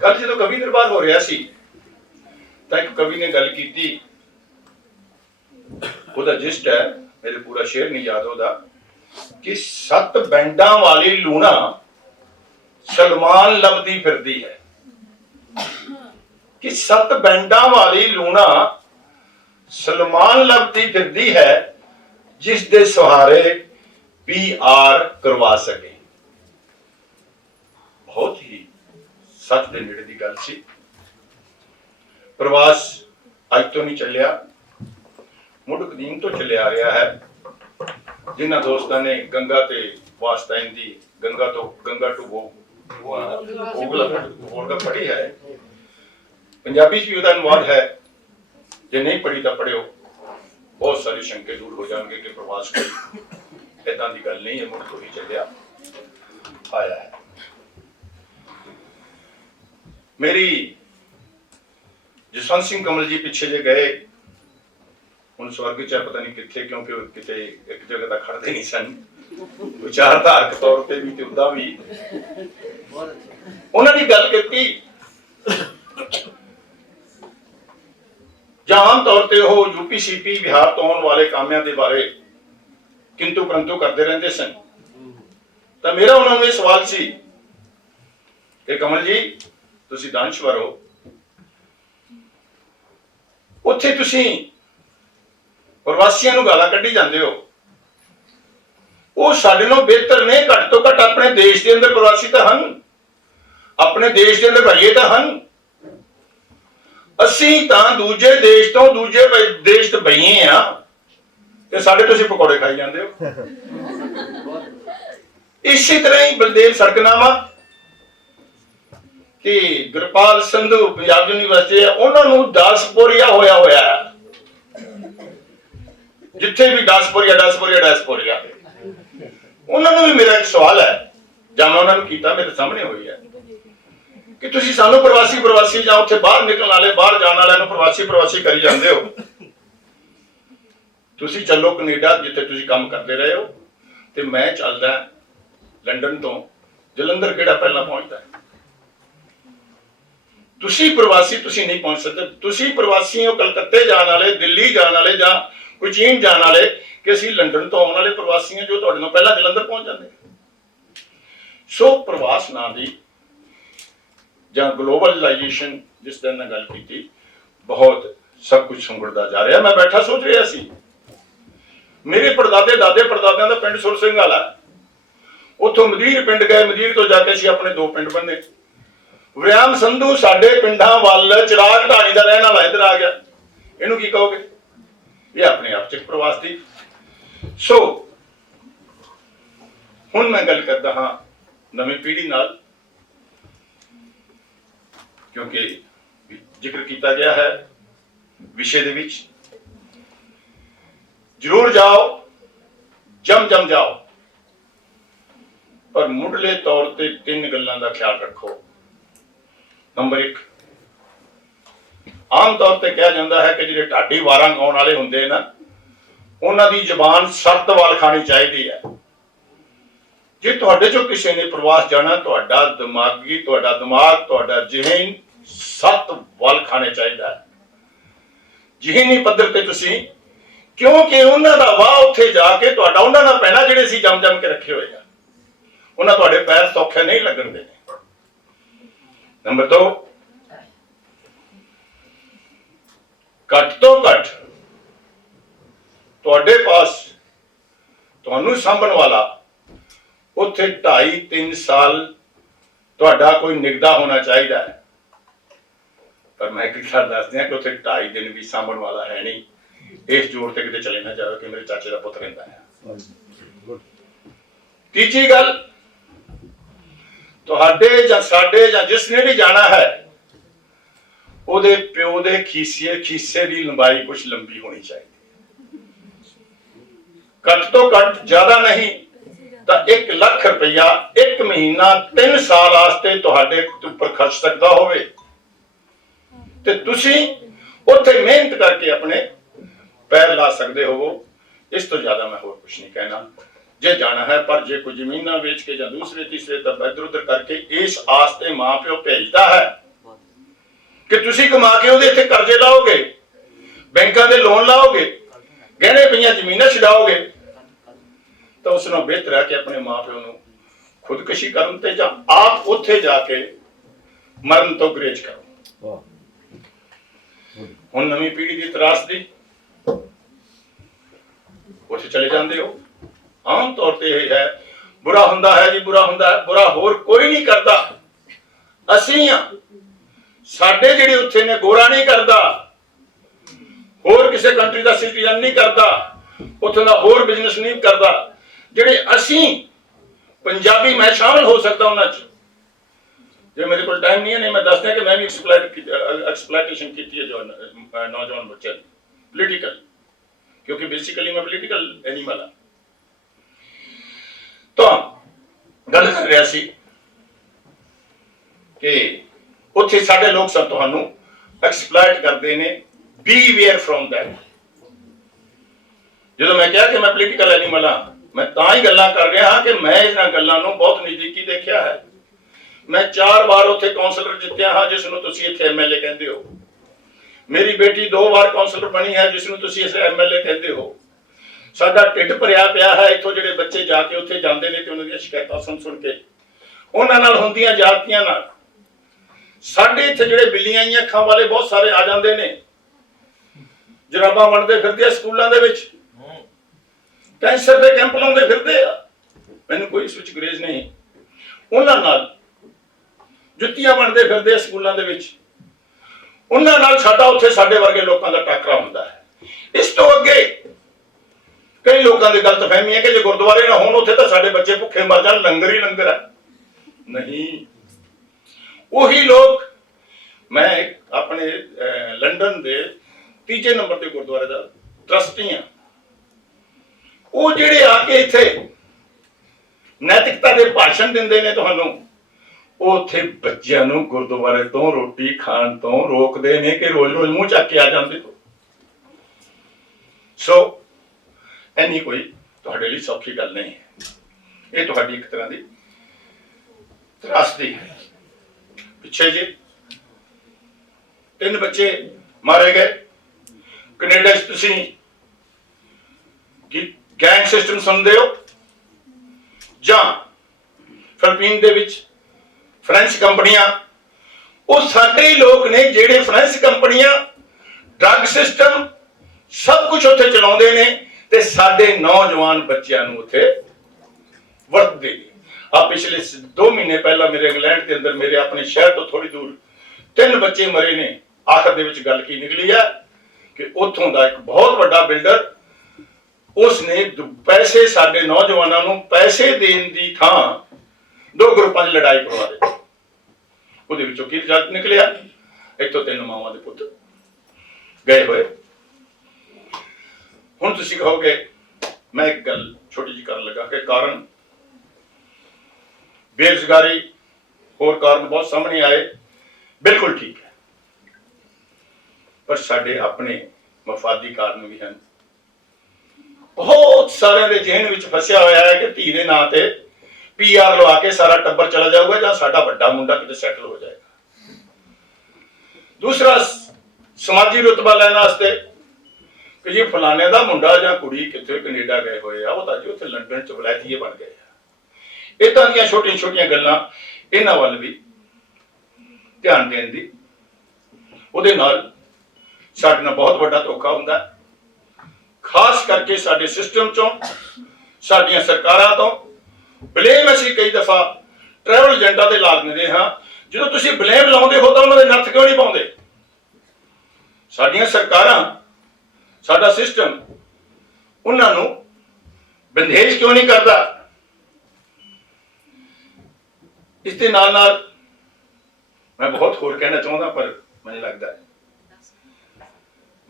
ਕੱਲ ਜਦੋਂ ਕਵੀ ਦਰਬਾਰ ਹੋ ਰਿਹਾ ਸੀ, ਤਾਂ ਇੱਕ ਕਵੀ ਨੇ ਗੱਲ ਕੀਤੀ। ਉਹਦਾ ਜਿਸਟ ਹੈ, ਮੇਰੇ ਪੂਰਾ ਸ਼ੇਰ ਨਹੀਂ ਯਾਦ ਉਹਦਾ, ਕਿ ਸੱਤ ਬੈਂਡਾਂ ਵਾਲੀ ਲੂਣਾ ਸਲਮਾਨ ਲੱਭਦੀ ਫਿਰਦੀ ਹੈ। ਕਿ ਸੱਤ ਬੈਂਡਾਂ ਵਾਲੀ ਲੂਣਾ ਸਲਮਾਨ ਲੱਭਦੀ ਫਿਰਦੀ ਹੈ, ਜਿਸ ਦੇ ਸਹਾਰੇ ਪੀ ਆਰ ਕਰਵਾ ਸਕੇ। ਬਹੁਤ ਹੀ ਸੱਚ ਦੇ ਨੇੜੇ ਦੀ ਗੱਲ ਸੀ। ਪ੍ਰਵਾਸ ਅੱਜ ਤੋਂ ਨਹੀਂ ਚੱਲਿਆ। ਮੁੱਢ ਕਦੀਮ ਤੋਂ ਚੱਲਿਆ ਆ ਰਿਹਾ ਹੈ। ਜਿਨ੍ਹਾਂ ਦੋਸਤਾਂ ਨੇ ਗੰਗਾ ਤੇ ਵਾਸਤਾਈਨ ਦੀ ਗੰਗਾ ਤੋਂ ਗੰਗਾ ਟੂ ਉਹ ਉਗਲਾ ਹੋਲਗਾ ਪੜ੍ਹੀ ਹੈ। ਪੰਜਾਬੀ ਚ ਵੀ ਉਹਦਾ ਅਨੁਵਾਦ ਹੈ। ਜੇ ਨਹੀਂ ਪੜ੍ਹੀ ਤਾਂ ਪੜਿਓ ਬਹੁਤ ਸਾਰੇ ਸ਼ੰਕੇ ਦੂਰ ਹੋ ਜਾਣਗੇ ਕਿ ਪ੍ਰਵਾਸ ਕੋਈ ਏਦਾਂ ਦੀ ਗੱਲ ਨਹੀਂ ਹੈ ਮੁੱਢ ਤੋਂ ਹੀ ਚੱਲਿਆ ਆਇਆ ਹੈ। ਮੇਰੀ ਜਸਵੰਤ ਸਿੰਘ ਕਮਲ ਜੀ ਪਿੱਛੇ ਜੇ ਗਏ, ਹੁਣ ਸਵਰਗ ਚ ਪਤਾ ਨਹੀਂ ਕਿੱਥੇ ਕਿਉਂਕਿ ਉਹ ਕਿਤੇ ਇੱਕ ਜਗ੍ਹਾ ਤਾਂ ਖੜਦੇ ਨਹੀਂ ਸਨ। ਵਿਚਾਰਧਾਰਕ ਤੌਰ ਤੇ ਵੀ ਤੇ ਉਦਾਂ ਵੀ। ਉਹਨਾਂ ਦੀ ਗੱਲ ਕੀਤੀ। ਜਾਂ ਆਮ ਤੌਰ ਤੇ ਉਹ ਯੂਪੀ ਯੂਪੀਸੀਪੀ ਬਿਹਾਰ ਤੋਂ ਆਉਣ ਵਾਲੇ ਕਾਮਿਆਂ ਦੇ ਬਾਰੇ ਕਿੰਤੂ ਪਰੰਤੂ ਕਰਦੇ ਰਹਿੰਦੇ ਸਨ। ਤਾਂ ਮੇਰਾ ਉਹਨਾਂ ਨੂੰ ਇਹ ਸਵਾਲ ਸੀ ਕਿ ਕਮਲ ਜੀ ਤੁਸੀਂ ਦਾਨਸ਼ਵਰ ਹੋ। ਉੱਥੇ ਤੁਸੀਂ ਪ੍ਰਵਾਸੀਆਂ ਨੂੰ ਗਾਲਾਂ ਕੱਢੀ ਜਾਂਦੇ ਹੋ। ਉਹ ਸਾਡੇ ਨਾਲੋਂ ਬਿਹਤਰ ਨੇ ਘੱਟ ਤੋਂ ਘੱਟ ਆਪਣੇ ਦੇਸ਼ ਦੇ ਅੰਦਰ ਪ੍ਰਵਾਸੀ ਤਾਂ ਹਨ। ਆਪਣੇ ਦੇਸ਼ ਦੇ ਅੰਦਰ ਭਾਈਏ ਤਾਂ ਹਨ। ਅਸੀਂ ਤਾਂ ਦੂਜੇ ਦੇਸ਼ ਤੋਂ ਦੂਜੇ ਦੇਸ਼ ਤੋਂ ਬਈਏ ਆ। ਤੇ ਸਾਡੇ ਤੁਸੀਂ ਪਕੌੜੇ ਖਾਈ ਜਾਂਦੇ ਹੋ। ਇਸੇ ਤਰ੍ਹਾਂ ਹੀ ਬਲਦੇਵ ਸੜਕਨਾਮਾ ਤੇ ਗੁਰਪਾਲ ਸੰਧੂ ਪੰਜਾਬ ਯੂਨੀਵਰਸਿਟੀ ਹੈ, ਉਹਨਾਂ ਨੂੰ ਡਾਸਪੋਰੀਆ ਹੋਇਆ ਹੋਇਆ ਹੈ। ਜਿੱਥੇ ਵੀ ਡਾਸਪੋਰੀਆ ਡਾਸਪੋਰੀਆ ਡਾਸਪੋਰੀਆ ਉਹਨਾਂ ਨੂੰ ਵੀ ਮੇਰਾ ਇੱਕ ਸਵਾਲ ਹੈ, ਜਾਂ ਮੈਂ ਉਹਨਾਂ ਨੂੰ ਕੀਤਾ, ਮੇਰੇ ਸਾਹਮਣੇ ਹੋਈ ਹੈ, ਕਿ ਤੁਸੀਂ ਸਾਨੂੰ ਪ੍ਰਵਾਸੀ ਪ੍ਰਵਾਸੀ ਜਾਂ ਉੱਥੇ ਬਾਹਰ ਨਿਕਲਣ ਵਾਲੇ, ਬਾਹਰ ਜਾਣ ਵਾਲਿਆਂ ਨੂੰ ਪ੍ਰਵਾਸੀ ਪ੍ਰਵਾਸੀ ਕਰੀ ਜਾਂਦੇ ਹੋ। ਤੁਸੀਂ ਚੱਲੋ ਕੈਨੇਡਾ, ਜਿੱਥੇ ਤੁਸੀਂ ਕੰਮ ਕਰਦੇ ਰਹੇ ਹੋ, ਤੇ ਮੈਂ ਚੱਲਦਾ ਲੰਡਨ ਤੋਂ। ਜਲੰਧਰ ਕਿਹੜਾ ਪਹਿਲਾਂ ਪਹੁੰਚਦਾ ਹੈ? ਤੁਸੀਂ ਪ੍ਰਵਾਸੀ ਤੁਸੀਂ ਨਹੀਂ ਪਹੁੰਚ ਸਕਦੇ। ਤੁਸੀਂ ਪ੍ਰਵਾਸੀ ਹੋ ਕਲਕੱਤੇ ਜਾਣ ਵਾਲੇ, ਦਿੱਲੀ ਜਾਣ ਵਾਲੇ ਜਾਂ ਕੋਈ ਚੀਨ ਜਾਣ ਵਾਲੇ ਕਿ ਅਸੀਂ ਲੰਡਨ ਤੋਂ ਆਉਣ ਵਾਲੇ ਪ੍ਰਵਾਸੀ ਹਾਂ ਜੋ ਤੁਹਾਡੇ ਨਾਲ ਪਹਿਲਾਂ ਜਲੰਧਰ ਪਹੁੰਚ ਜਾਂਦੇ। ਸੋ ਪ੍ਰਵਾਸ ਨਾਂ ਦੀ ਜਾਂ ਗਲੋਬਲਾਈਜੇਸ਼ਨ ਜਿਸ ਤਰ੍ਹਾਂ ਨਾਲ ਗੱਲ ਕੀਤੀ, ਬਹੁਤ ਸਭ ਕੁਝ ਸੰਗੜਦਾ ਜਾ ਰਿਹਾ। ਮੈਂ ਬੈਠਾ ਸੋਚ ਰਿਹਾ ਸੀ। ਮੇਰੇ ਪੜਦਾਦੇ, ਦਾਦੇ ਪੜਦਾਦਿਆਂ ਦਾ ਪਿੰਡ ਸੁਰ ਸਿੰਘ ਵਾਲਾ। ਉੱਥੋਂ ਮਦੀਰ ਪਿੰਡ ਗਏ, ਮਦੀਰ ਤੋਂ ਜਾ ਕੇ ਅਸੀਂ ਆਪਣੇ ਦੋ ਪਿੰਡ ਬੰਨੇ। ਵਿਆਮ ਸੰਧੂ ਸਾਡੇ ਪਿੰਡਾਂ ਵੱਲ ਚਿਰਾਗ ਢਾਣੀ ਦਾ ਰਹਿਣ ਵਾਲਾ ਇੱਧਰ ਆ ਗਿਆ। ਇਹਨੂੰ ਕੀ ਕਹੋਗੇ? ਇਹ ਆਪਣੇ ਆਪ ਚ ਇੱਕ ਪ੍ਰਵਾਸ ਦੀ। ਸੋ ਹੁਣ ਮੈਂ ਗੱਲ ਕਰਦਾ ਹਾਂ ਨਵੀਂ ਪੀੜ੍ਹੀ ਨਾਲ, ਕਿਉਂਕਿ ਜ਼ਿਕਰ ਕੀਤਾ ਗਿਆ ਹੈ ਵਿਸ਼ੇ ਦੇ ਵਿੱਚ। ਜ਼ਰੂਰ ਜਾਓ, ਜਮ ਜਮ ਜਾਓ। ਪਰ ਮੁੱਢਲੇ ਤੌਰ ਤੇ ਤਿੰਨ ਗੱਲਾਂ ਦਾ ਖਿਆਲ ਰੱਖੋ। ਨੰਬਰ 1 ਆਮ ਤੌਰ ਤੇ ਕਿਹਾ ਜਾਂਦਾ ਹੈ ਕਿ ਜਿਹੜੇ ਢਾਡੀ ਵਾਰਾਂ ਗਾਉਣ ਵਾਲੇ ਹੁੰਦੇ ਨਾ, ਉਹਨਾਂ ਦੀ ਜ਼ਬਾਨ ਸਰਤ ਵਾਲ ਖਾਣੀ ਚਾਹੀਦੀ ਹੈ। ਜੇ ਤੁਹਾਡੇ ਚੋਂ ਕਿਸੇ ਨੇ ਪ੍ਰਵਾਸ ਜਾਣਾ, ਤੁਹਾਡਾ ਦਿਮਾਗੀ, ਤੁਹਾਡਾ ਦਿਮਾਗ, ਤੁਹਾਡਾ ਜ਼ਿਹਨ ਸਖਤ ਵੱਲ ਖਾਣੇ ਚਾਹੀਦਾ ਹੈ। ਜ਼ਿਹਨੀ ਪੱਧਰ ਤੇ ਤੁਸੀਂ, ਕਿਉਂਕਿ ਉਹਨਾਂ ਦਾ ਵਾਹ ਉੱਥੇ ਜਾ ਕੇ ਤੁਹਾਡਾ, ਉਹਨਾਂ ਨਾਲ ਪੈਣਾ ਜਿਹੜੇ ਸੀ ਜਮ ਜਮ ਕੇ ਰੱਖੇ ਹੋਏ ਆ, ਉਹਨਾਂ ਤੁਹਾਡੇ ਪੈਰ ਸੌਖੇ ਨਹੀਂ ਲੱਗਣ ਨੇ ਨੰਬਰ 2 ਘੱਟ ਤੋਂ ਘੱਟ ਤੁਹਾਡੇ ਪਾਸ ਤੁਹਾਨੂੰ ਸਾਂਭਣ ਵਾਲਾ ਉੱਥੇ 2.5 3 ਸਾਲ ਤੁਹਾਡਾ ਕੋਈ ਨਿਗਦਾ ਹੋਣਾ ਚਾਹੀਦਾ ਹੈ। ਪਰ ਮੈਂ ਇੱਕ ਗੱਲ ਦੱਸਦੇ ਹਾਂ ਕਿ ਉੱਥੇ 2.5 ਦਿਨ ਵੀ ਸਾਂਭਣ ਵਾਲਾ ਹੈ ਨਹੀਂ। ਇਸ ਜੋਰ ਤੇ ਕਿਤੇ ਚਲੇ ਨਾ ਜਾਵੇ ਕਿ ਮੇਰੇ ਚਾਚੇ ਦਾ ਪੁੱਤ ਰਹਿੰਦਾ ਹੈ। ਤੀਜੀ ਗੱਲ ਤੁਹਾਡੇ ਜਾਂ ਸਾਡੇ ਜਾਂ ਜਿਸ ਨੇ ਵੀ ਜਾਣਾ ਹੈ, ਉਹਦੇ ਪਿਓ ਦੇ ਖੀਸੇ ਖੀਸੇ ਦੀ ਲੰਬਾਈ ਕੁਝ ਲੰਬੀ ਹੋਣੀ ਚਾਹੀਦੀ ਘੱਟ ਤੋਂ ਘੱਟ ਜ਼ਿਆਦਾ ਨਹੀਂ, ਤਾਂ 1 ਲੱਖ ਰੁਪਇਆ ਇੱਕ ਮਹੀਨਾ 3 ਸਾਲ ਵਾਸਤੇ ਤੁਹਾਡੇ ਉੱਪਰ ਖਰਚ ਸਕਦਾ ਹੋਵੇ। ਤੇ ਤੁਸੀਂ ਉੱਥੇ ਮਿਹਨਤ ਕਰਕੇ ਆਪਣੇ ਪੈਰ ਲਾ ਸਕਦੇ ਹੋਵੋ। ਇਸ ਤੋਂ ਜ਼ਿਆਦਾ ਮੈਂ ਹੋਰ ਕੁਝ ਨਹੀਂ ਕਹਿਣਾ। ਜੇ ਜਾਣਾ ਹੈ ਪਰ ਜੇ ਕੋਈ ਜ਼ਮੀਨਾਂ ਵੇਚ ਕੇ ਜਾਂ ਦੂਸਰੇ ਤੀਸਰੇ ਤਾਂ ਇੱਧਰ ਉੱਧਰ ਕਰਕੇ ਇਸ ਆਸ ਤੇ ਮਾਂ ਪਿਓ ਭੇਜਦਾ ਹੈ। ਕਿ ਤੁਸੀਂ ਕਮਾ ਕੇ ਉਹਦੇ ਇੱਥੇ ਕਰਜ਼ੇ ਲਾਓਗੇ ਬੈਂਕਾਂ ਦੇ ਲੋਨ ਲਾਓਗੇ ਗਹਿਣੇ ਪਈਆਂ ਜ਼ਮੀਨਾਂ ਛਡਾਓਗੇ ਤਾਂ ਉਸ ਨੂੰ ਬਿਹਤਰ ਹੈ ਕਿ ਆਪਣੇ ਮਾਪਿਆਂ ਨੂੰ ਖੁਦਕੁਸ਼ੀ ਕਰਨ ਤੇ ਜਾਂ ਆਪ ਉੱਥੇ ਜਾ ਕੇ ਮਰਨ ਤੋਂ ਗੁਰੇਜ਼ ਕਰੋ। ਹੁਣ ਨਵੀਂ ਪੀੜ੍ਹੀ ਦੀ ਤਰਾਸ ਦੀ ਉੱਥੇ ਚਲੇ ਜਾਂਦੇ ਹੋ। ਆਮ ਤੌਰ ਤੇ ਇਹ ਹੈ, ਬੁਰਾ ਹੁੰਦਾ ਹੈ ਜੀ, ਬੁਰਾ ਹੁੰਦਾ ਹੈ, ਬੁਰਾ ਹੋਰ ਕੋਈ ਨਹੀਂ ਕਰਦਾ। ਅਸੀਂ ਆ ਸਾਡੇ ਜਿਹੜੇ ਉੱਥੇ ਨੇ, ਗੋਰਾ ਨਹੀਂ ਕਰਦਾ। ਹੋਰ ਕਿਸੇ ਕੰਟਰੀ ਦਾ ਸਿਟੀਜ਼ਨ ਨਹੀਂ ਕਰਦਾ। ਉੱਥੇ ਦਾ ਹੋਰ ਬਿਜ਼ਨਸ ਨਹੀਂ ਕਰਦਾ। ਜਿਹੜੇ ਅਸੀਂ ਪੰਜਾਬੀ ਮੈਂ ਸ਼ਾਮਲ ਹੋ ਸਕਦਾ ਉਹਨਾਂ 'ਚ। ਜੇ ਮੇਰੇ ਕੋਲ ਟਾਈਮ ਨਹੀਂ ਹੈ, ਨਹੀਂ ਮੈਂ ਦੱਸਦਾ ਕਿ ਮੈਂ ਵੀ ਐਕਸਪਲੋਇਟੇਸ਼ਨ ਕੀਤੀ ਹੈ ਜੋ ਨੌਜਵਾਨ ਬੱਚਿਆਂ ਦੀ। ਪੋਲੀਟੀਕਲ ਕਿਉਂਕਿ ਬੇਸਿਕਲੀ ਮੈਂ ਪੋਲੀਟੀਕਲ ਐਨੀਮਲ ਹਾਂ। ਤਾਂ ਗੱਲ ਕਰ ਰਿਹਾ ਸੀ ਕਿ ਉੱਥੇ ਸਾਡੇ ਲੋਕ ਸਭ ਤੁਹਾਨੂੰ ਐਕਸਪਲੋਇਟ ਕਰਦੇ ਨੇ ਬੀ ਵੇਅਰ ਫਰੋਮ ਦੈਟ ਜਦੋਂ ਮੈਂ ਕਿਹਾ ਕਿ ਮੈਂ ਪੋਲੀਟੀਕਲ ਐਨੀਮਲ ਹਾਂ, ਮੈਂ ਤਾਂ ਹੀ ਗੱਲਾਂ ਕਰ ਰਿਹਾ ਹਾਂ ਕਿ ਮੈਂ ਇਹਨਾਂ ਗੱਲਾਂ ਨੂੰ ਬਹੁਤ ਨਜ਼ਦੀਕੀ ਦੇਖਿਆ ਹੈ। ਮੈਂ ਚਾਰ ਵਾਰ ਉੱਥੇ ਕਾਉਂਸਲਰ ਜਿੱਤਿਆ ਹਾਂ, ਜਿਸ ਨੂੰ ਤੁਸੀਂ ਇੱਥੇ ਐਮਐਲਏ ਕਹਿੰਦੇ ਹੋ। ਮੇਰੀ ਬੇਟੀ ਦੋ ਵਾਰ ਕਾਉਂਸਲਰ ਬਣੀ ਹੈ, ਜਿਸ ਨੂੰ ਤੁਸੀਂ ਇਸ ਐਮਐਲਏ ਕਹਿੰਦੇ ਹੋ। ਸਾਡਾ ਢਿੱਡ ਭਰਿਆ ਪਿਆ ਹੈ, ਇੱਥੋਂ ਜਿਹੜੇ ਬੱਚੇ ਜਾ ਕੇ ਉੱਥੇ ਜਾਂਦੇ ਨੇ ਤੇ ਉਹਨਾਂ ਦੀਆਂ ਸ਼ਿਕਾਇਤਾਂ ਸੁਣ ਸੁਣ ਕੇ। ਉਹਨਾਂ ਨਾਲ ਹੁੰਦੀਆਂ ਜਾਤੀਆਂ ਨਾਲ। ਸਾਡੇ ਇੱਥੇ ਜਿਹੜੇ ਬਿੱਲੀਆਂ ਆਈਆਂ, ਅੱਖਾਂ ਵਾਲੇ ਬਹੁਤ ਸਾਰੇ ਆ ਜਾਂਦੇ ਨੇ। ਜਰਾਬਾਂ ਵੰਡਦੇ ਫਿਰਦੇ ਆ ਸਕੂਲਾਂ ਦੇ ਵਿੱਚ। ਕੈਂਸਰ ਦੇ ਕੈਂਪ ਲਾਉਂਦੇ ਫਿਰਦੇ ਆ। ਮੈਨੂੰ ਕੋਈ ਇਸ ਵਿੱਚ ਗੁਰੇਜ਼ ਨਹੀਂ। ਉਹਨਾਂ ਨਾਲ ਜੁੱਤੀਆਂ ਵੰਡਦੇ ਫਿਰਦੇ ਆ ਸਕੂਲਾਂ ਦੇ ਵਿੱਚ। ਉਹਨਾਂ ਨਾਲ ਸਾਡਾ ਉੱਥੇ ਸਾਡੇ ਵਰਗੇ ਲੋਕਾਂ ਦਾ ਟੱਕਰਾ ਹੁੰਦਾ ਹੈ। ਇਸ ਤੋਂ ਅੱਗੇ ਕਈ ਲੋਕਾਂ ਦੀ ਗਲਤ ਫਹਿਮੀ ਹੈ ਕਿ ਜੇ ਗੁਰਦੁਆਰੇ ਨਾ ਹੋਣ, ਉੱਥੇ ਤਾਂ ਸਾਡੇ ਬੱਚੇ ਭੁੱਖੇ ਮਰ ਜਾਣ, ਲੰਗਰ ਹੀ ਲੰਗਰ ਹੈ। ਨਹੀਂ। ਉਹੀ ਲੋਕ, ਮੈਂ ਆਪਣੇ ਲੰਡਨ ਦੇ ਤੀਜੇ ਨੰਬਰ ਤੇ ਗੁਰਦੁਆਰੇ ਦਾ ਟਰਸਟੀ ਹਾਂ। ਉਹ ਜਿਹੜੇ ਆ ਕੇ ਇੱਥੇ ਨੈਤਿਕਤਾ ਦੇ ਭਾਸ਼ਣ ਦਿੰਦੇ ਨੇ ਤੁਹਾਨੂੰ, ਉਹ ਉੱਥੇ ਬੱਚਿਆਂ ਨੂੰ ਗੁਰਦੁਆਰੇ ਤੋਂ ਰੋਟੀ ਖਾਣ ਤੋਂ ਰੋਕਦੇ ਨੇ ਕਿ ਰੋਜ਼-ਰੋਜ਼ ਮੂੰਹ ਚੱਕ ਕੇ ਆ ਜਾਂਦੇ। ਹੋ ਸੋ ਐਨੀ ਕੋਈ ਤੁਹਾਡੇ ਲਈ ਸੌਖੀ ਗੱਲ ਨਹੀਂ ਹੈ। ਇਹ ਤੁਹਾਡੀ ਇੱਕ ਤਰ੍ਹਾਂ ਦੀ ਤਰਾਸਦੀ ਹੈ। ਪਿੱਛੇ ਜੇ ਤਿੰਨ ਬੱਚੇ ਮਾਰੇ ਗਏ। ਕੈਨੇਡਾ 'ਚ ਤੁਸੀਂ ਕੀ ਗੈਂਗ ਸਿਸਟਮ ਸੁਣਦੇ ਹੋ? ਜਾਂ ਫਿਲੀਪੀਨ ਦੇ ਵਿੱਚ ਫ੍ਰੈਂਚ ਕੰਪਨੀਆਂ? ਉਹ ਸਾਡੇ ਹੀ ਲੋਕ ਨੇ ਜਿਹੜੇ ਫ੍ਰੈਂਚ ਕੰਪਨੀਆਂ, ਡਰੱਗ ਸਿਸਟਮ ਸਭ ਕੁਝ ਉੱਥੇ ਚਲਾਉਂਦੇ ਨੇ। ਤੇ ਸਾਡੇ ਨੌਜਵਾਨ ਬੱਚਿਆਂ ਨੂੰ ਉੱਥੇ ਵਰਤਦੇ ਆ ਪਿਛਲੇ 2 ਮਹੀਨੇ ਪਹਿਲਾਂ ਮੇਰੇ ਇੰਗਲੈਂਡ ਦੇ ਅੰਦਰ ਮੇਰੇ ਆਪਣੇ ਸ਼ਹਿਰ ਤੋਂ ਥੋੜੀ ਦੂਰ ਤਿੰਨ ਬੱਚੇ ਮਰੇ ਨੇ। ਆਖਰ ਦੇ ਵਿੱਚ ਗੱਲ ਕੀ ਨਿਕਲੀ ਆ ਕਿ ਉੱਥੋਂ ਦਾ ਇੱਕ ਬਹੁਤ ਵੱਡਾ ਬਿਲਡਰ ਉਸ ਨੇ ਪੈਸੇ ਸਾਡੇ ਨੌਜਵਾਨਾਂ ਨੂੰ ਪੈਸੇ ਦੇਣ ਦੀ ਥਾਂ ਦੋ ਗਰੁੱਪਾਂ 'ਚ ਲੜਾਈ ਕਰਵਾ ਦਿੱਤੀ। ਉਹਦੇ ਵਿੱਚੋਂ ਕੀ ਰਿਜ਼ਲਟ ਨਿਕਲਿਆ? ਇੱਕ ਤੋਂ ਤਿੰਨ ਮਾਵਾਂ ਦੇ ਪੁੱਤ ਗਏ ਹੋਏ। ਹੁਣ ਤੁਸੀਂ ਕਹੋਗੇ ਮੈਂ ਇੱਕ ਗੱਲ ਛੋਟੀ ਜਿਹੀ ਕਰਨ ਲੱਗਾ ਕਿ ਕਾਰਨ ਬੇਰੁਜ਼ਗਾਰੀ ਹੋਰ ਕਾਰਨ ਬਹੁਤ ਸਾਹਮਣੇ ਆਏ। ਬਿਲਕੁਲ ਠੀਕ ਹੈ। ਪਰ ਸਾਡੇ ਆਪਣੇ ਮਫਾਦੀ ਕਾਰਨ ਵੀ ਹਨ। ਬਹੁਤ ਸਾਰਿਆਂ ਦੇ ਜ਼ਿਹਨ ਵਿੱਚ ਫਸਿਆ ਹੋਇਆ ਹੈ ਕਿ ਧੀ ਦੇ ਨਾਂ ਤੇ ਪੀਆਰ ਲਵਾ ਕੇ ਸਾਰਾ ਟੱਬਰ ਚਲਾ ਜਾਊਗਾ ਜਾਂ ਸਾਡਾ ਵੱਡਾ ਮੁੰਡਾ ਕਿਤੇ ਸੈਟਲ ਹੋ ਜਾਏਗਾ। ਦੂਸਰਾ ਸਮਾਜੀ ਰੁਤਬਾ ਲੈਣ ਵਾਸਤੇ ਕਿ ਜੀ ਫਲਾਣੇ ਦਾ ਮੁੰਡਾ ਜਾਂ ਕੁੜੀ ਕਿੱਥੇ ਕੈਨੇਡਾ ਗਏ ਹੋਏ ਆ, ਉਹ ਤਾਂ ਜੀ ਉੱਥੇ ਲੰਡਨ ਚ ਵਲੈਤੀਏ ਬਣ ਗਏ ਆ। ਇਦਾਂ ਦੀਆਂ ਛੋਟੀਆਂ ਛੋਟੀਆਂ ਗੱਲਾਂ ਇਹਨਾਂ ਵੱਲ ਵੀ ਧਿਆਨ ਦੇਣ ਦੀ। ਉਹਦੇ ਨਾਲ ਸਾਡੇ ਨਾਲ ਬਹੁਤ ਵੱਡਾ ਧੋਖਾ ਹੁੰਦਾ। ਖਾਸ ਕਰਕੇ ਸਾਡੇ ਸਿਸਟਮ ਚੋਂ, ਸਾਡੀਆਂ ਸਰਕਾਰਾਂ ਤੋਂ। ਬਲੇਮ ਅਸੀਂ ਕਈ ਦਫਾ ਟਰੈਵਲ ਏਜੰਟਾਂ ਤੇ ਲਾ ਦਿੰਦੇ ਹਾਂ। ਜਦੋਂ ਤੁਸੀਂ ਬਲੇਮ ਲਾਉਂਦੇ ਹੋ ਤਾਂ ਉਹਨਾਂ ਦੇ ਨੱਥ ਕਿਉਂ ਨਹੀਂ ਪਾਉਂਦੇ? ਸਾਡੀਆਂ ਸਰਕਾਰਾਂ ਸਾਡਾ ਸਿਸਟਮ ਉਹਨਾਂ ਨੂੰ ਬੰਦੇਜ ਕਿਉਂ ਨਹੀਂ ਕਰਦਾ? ਇਸ ਦੇ ਨਾਲ ਨਾਲ ਮੈਂ ਬਹੁਤ ਹੋਰ ਕਹਿਣਾ ਚਾਹੁੰਦਾ, ਪਰ ਮੈਨੂੰ ਲੱਗਦਾ ਹੈ।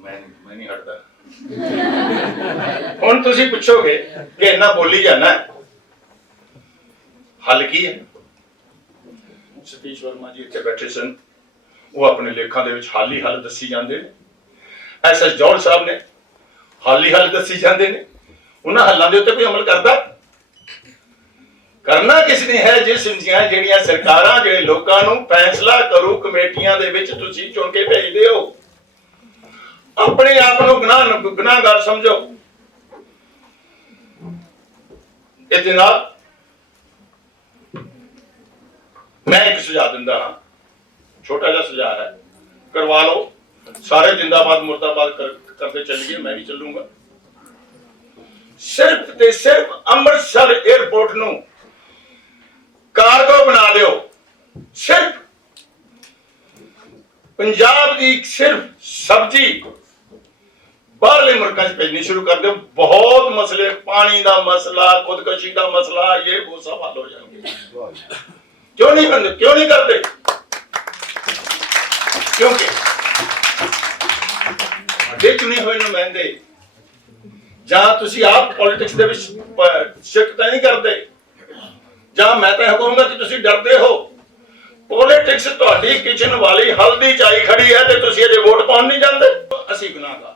ਮੈਂ ਮੈਂ ਨਹੀਂ ਹਟਦਾ। ਹੁਣ ਤੁਸੀਂ ਪੁੱਛੋਗੇ ਕਿ ਇੰਨਾ ਬੋਲੀ ਜਾਣਾ ਹੱਲ ਕੀ ਹੈ? ਸਤੀਸ਼ ਵਰਮਾ ਜੀ ਇੱਥੇ ਬੈਠੇ ਸਨ। ਉਹ ਆਪਣੇ ਲੇਖਾਂ ਦੇ ਵਿੱਚ ਹਾਲ ਹੀ ਹੱਲ ਦੱਸੀ ਜਾਂਦੇ ਨੇ। ਐਸਐਸ ਜੌਲ ਸਾਹਿਬ ਨੇ, ਹੱਲ ਹੀ ਹੱਲ ਦੱਸੀ ਜਾਂਦੇ ਨੇ। ਉਹਨਾਂ ਹੱਲਾਂ ਦੇ ਉੱਤੇ ਕੋਈ ਅਮਲ ਕਰਦਾ? ਕਰਨਾ ਕਿਸ ਨੇ ਹੈ ਜਿਸ ਦੀਆਂ ਜਿਹੜੀਆਂ ਸਰਕਾਰਾਂ, ਜਿਹੜੇ ਲੋਕਾਂ ਨੂੰ ਫੈਸਲਾ ਕਰੂ, ਕਮੇਟੀਆਂ ਦੇ ਵਿੱਚ ਤੁਸੀਂ ਚੁਣ ਕੇ ਭੇਜਦੇ ਹੋ। ਆਪਣੇ ਆਪ ਨੂੰ ਗੁਨਾਹ ਗੁਨਾਹਗਾਰ ਸਮਝੋ। ਇਹਦੇ ਨਾਲ ਮੈਂ ਇੱਕ ਸੁਝਾਅ ਦਿੰਦਾ ਹਾਂ। ਛੋਟਾ ਜਿਹਾ ਸੁਝਾਅ ਹੈ। ਕਰਵਾ ਲਓ। ਸਾਰੇ ਜਿੰਦਾਬਾਦ ਮੁਰਦਾਬਾਦ ਕਰ- ਕਰਦੇ ਚੱਲੀਏ ਮੈਂ ਵੀ ਚੱਲੂੰਗਾ। ਸਿਰਫ ਤੇ ਸਿਰਫ ਅੰਮ੍ਰਿਤਸਰ 에ਅਰਪੋਰਟ ਨੂੰ ਕਾਰਗੋ ਬਣਾ ਦਿਓ। ਸਿਰਫ ਪੰਜਾਬ ਦੀ ਸਿਰਫ ਸਬਜ਼ੀ ਬਾਹਰਲੇ ਮੁਲਕਾਂ 'ਚ ਭੇਜਣੀ ਸ਼ੁਰੂ ਕਰ ਦਿਓ। ਬਹੁਤ ਮਸਲੇ ਪਾਣੀ ਦਾ ਮਸਲਾ ਖੁਦਕਸ਼ੀ ਦਾ ਮਸਲਾ ਇਹ ਉਹ ਸਭ ਹੱਲ ਹੋ ਜਾਣਗੇ। ਕਿਉਂ ਨਹੀਂ ਬੰਦੇ ਕਿਉਂ ਨਹੀਂ ਕਰਦੇ? ਕਿਉਂਕਿ ਸਾਡੇ ਚੁਣੇ ਹੋਏ ਨੁਮਾਇੰਦੇ ਜਾਂ ਤੁਸੀਂ ਆਪ ਪੋਲਿਟਿਕਸ ਦੇ ਵਿੱਚ ਸ਼ਿਰਕਤ ਨਹੀਂ ਕਰਦੇ। ਜਾਂ ਮੈਂ ਤਾਂ ਕਹੂੰਗਾ ਕਿ ਤੁਸੀਂ ਡਰਦੇ ਹੋ। ਪੋਲਿਟਿਕਸ ਤੁਹਾਡੀ ਕਿਚਨ ਵਾਲੀ ਹਲਦੀ ਚਾਈ ਖੜੀ ਹੈ ਤੇ ਤੁਸੀਂ ਅਜੇ ਵੋਟ ਪਾਉਣ ਨਹੀਂ ਜਾਂਦੇ। ਅਸੀਂ ਗੁਨਾਹਗਾਰ।